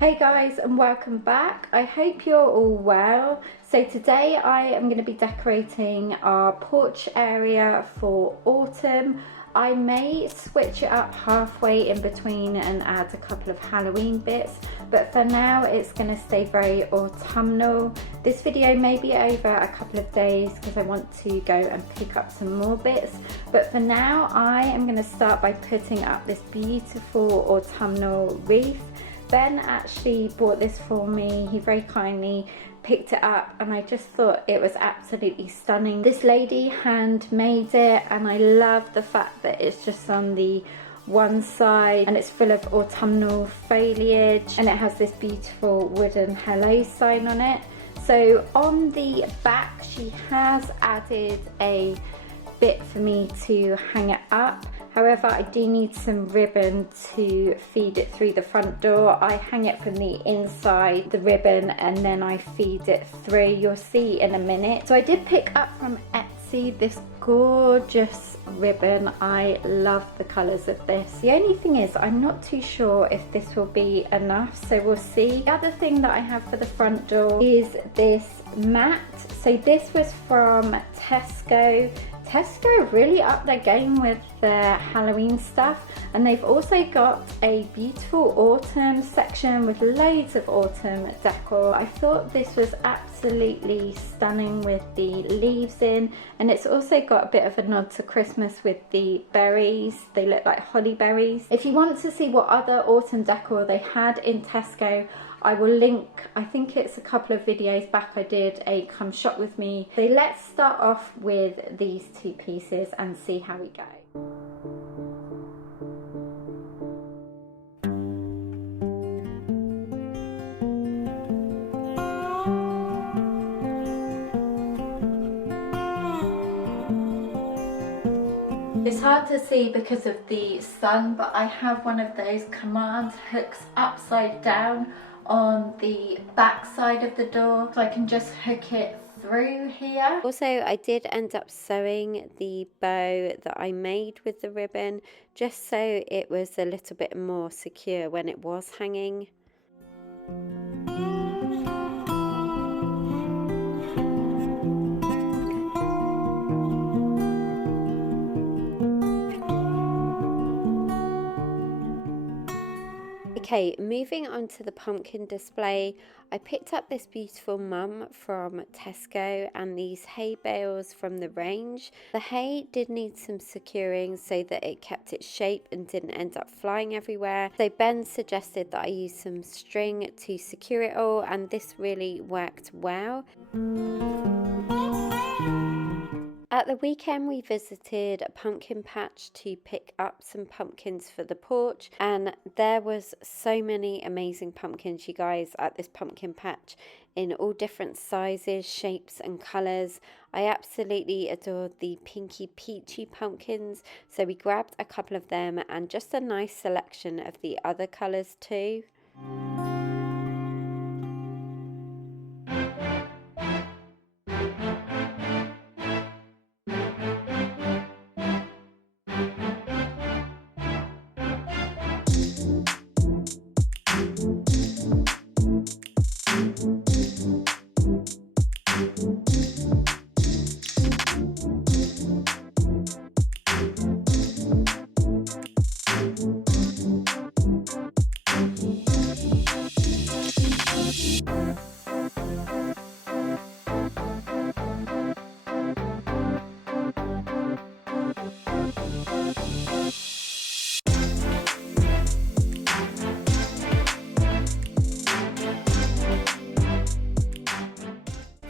Hey guys, and welcome back. I hope you're all well. So today I am going to be decorating our porch area for autumn. I may switch it up halfway in between and add a couple of Halloween bits, but for now it's going to stay very autumnal. This video may be over a couple of days because I want to go and pick up some more bits, but for now I am going to start by putting up this beautiful autumnal wreath. Ben actually bought this for me. He very kindly picked it up and I just thought it was absolutely stunning. This lady handmade it and I love the fact that it's just on the one side and it's full of autumnal foliage and it has this beautiful wooden hello sign on it. So on the back she has added a bit for me to hang it up. However, I do need some ribbon to feed it through the front door. I hang it from the inside, the ribbon, and then I feed it through. You'll see in a minute. So I did pick up from Etsy this gorgeous ribbon. I love the colours of this. The only thing is I'm not too sure if this will be enough, so we'll see. The other thing that I have for the front door is this mat. So this was from Tesco. Tesco really upped their game with their Halloween stuff, and they've also got a beautiful autumn section with loads of autumn decor. I thought this was absolutely stunning with the leaves in, and it's also got a bit of a nod to Christmas with the berries. They look like holly berries. If you want to see what other autumn decor they had in Tesco, I will link, I think it's a couple of videos back I did a come shop with me. So let's start off with these two pieces and see how we go. It's hard to see because of the sun, but I have one of those command hooks upside down on the back side of the door, so I can just hook it through here. Also, I did end up sewing the bow that I made with the ribbon just so it was a little bit more secure when it was hanging. Okay, moving on to the pumpkin display, I picked up this beautiful mum from Tesco and these hay bales from the range. The hay did need some securing so that it kept its shape and didn't end up flying everywhere. So Ben suggested that I use some string to secure it all, and this really worked well. At the weekend we visited a pumpkin patch to pick up some pumpkins for the porch, and there was so many amazing pumpkins, you guys, at this pumpkin patch in all different sizes, shapes and colours. I absolutely adored the pinky peachy pumpkins, so we grabbed a couple of them and just a nice selection of the other colours too.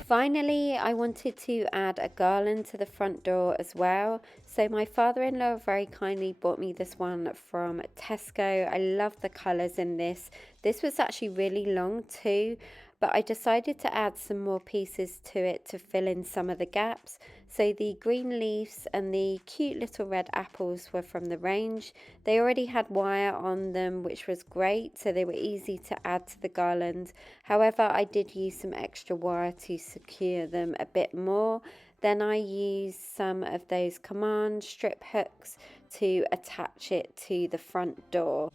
Finally, I wanted to add a garland to the front door as well. So my father-in-law very kindly bought me this one from Tesco. I love the colours in this. This was actually really long too, but I decided to add some more pieces to it to fill in some of the gaps. So the green leaves and the cute little red apples were from the range. They already had wire on them, which was great, so they were easy to add to the garland. However, I did use some extra wire to secure them a bit more. Then I used some of those command strip hooks to attach it to the front door.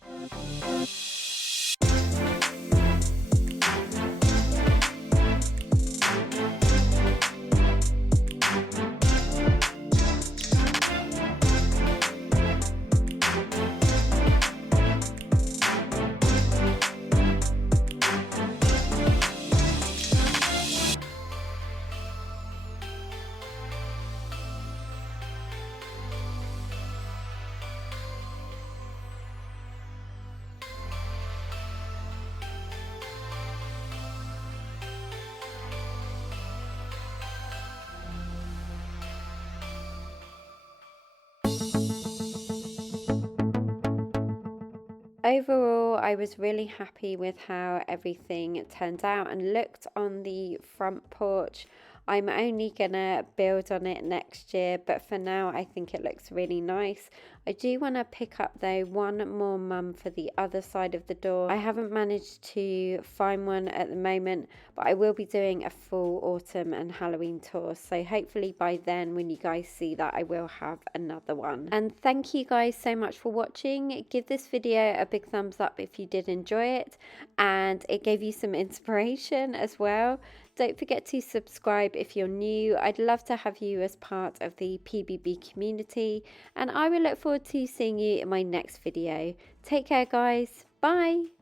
overall, I was really happy with how everything turned out and looked on the front porch. I'm only gonna build on it next year, but for now I think it looks really nice. I do want to pick up though one more mum for the other side of the door. I haven't managed to find one at the moment, but I will be doing a full autumn and Halloween tour, so hopefully by then when you guys see that I will have another one. And thank you guys so much for watching. Give this video a big thumbs up if you did enjoy it and it gave you some inspiration as well. Don't forget to subscribe if you're new. I'd love to have you as part of the PBB community, and I will look forward to seeing you in my next video. Take care guys, bye!